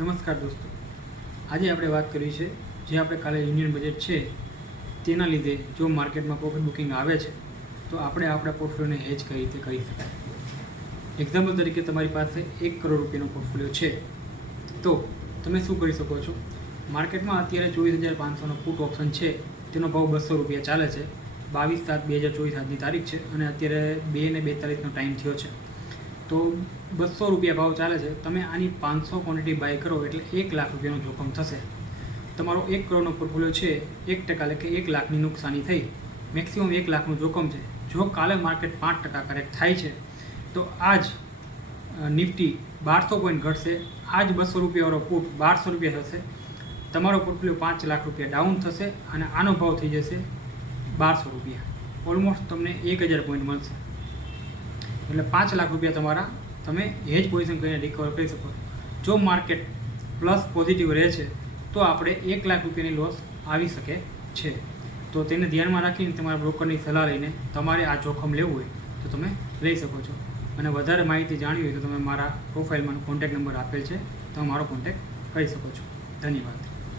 નમસ્કાર દોસ્તો, આજે આપણે વાત કરવી છે જે આપણે કાલે યુનિયન બજેટ છે તેના લીધે જો માર્કેટમાં પ્રોફિટ બુકિંગ આવે છે તો આપણે આપણા પોર્ટફોલિયોને હેજ કઈ રીતે કરી શકાય. એક્ઝામ્પલ તરીકે તમારી પાસે 1 કરોડ રૂપિયાનો પોર્ટફોલિયો છે તો તમે શું કરી શકો છો. માર્કેટમાં અત્યારે 24,500નો પુટ ઓપ્શન છે, તેનો ભાવ 200 રૂપિયા ચાલે છે. 22/7/2024 આજની તારીખ છે અને અત્યારે 2:42નો ટાઈમ થયો છે. તો 200 રૂપિયા ભાવ ચાલે છે. તમે આની 500 ક્વોન્ટિટી બાય કરો એટલે 1 લાખ રૂપિયાનું જોખમ થશે. તમારો 1 કરોડનો પોર્ટફોલિયો છે, 1% એટલે કે 1 લાખની નુકસાની થઈ. મેક્સિમમ 1 લાખનું જોખમ છે. જો કાલે માર્કેટ 5% કરેક્ટ થાય છે તો આજ નિફ્ટી 1200 પોઈન્ટ ઘટશે. આજ 200 રૂપિયાવાળો પુટ 1200 રૂપિયા થશે. તમારો પોર્ટફોલિયો 5 લાખ રૂપિયા ડાઉન થશે અને આનો ભાવ થઈ જશે 1200 રૂપિયા. ઓલમોસ્ટ તમને 1000 પોઈન્ટ મળશે. એટલે 5 લાખ રૂપિયા તમારા તમે હેજ પોઝિશન કરીને રિકવર કરી શકો. જો માર્કેટ પ્લસ પોઝિટિવ રહે છે તો આપણે 1 લાખ રૂપિયાની લોસ આવી શકે છે. તો તેને ધ્યાનમાં રાખીને તમારા બ્રોકરની સલાહ લઈને તમારે આ જોખમ લેવું હોય તો તમે લઈ શકો છો. અને વધારે માહિતી જાણવી હોય તો તમે મારા પ્રોફાઇલમાં કોન્ટેક્ટ નંબર આપેલ છે, તમે મારો કોન્ટેક્ટ કરી શકો છો. ધન્યવાદ.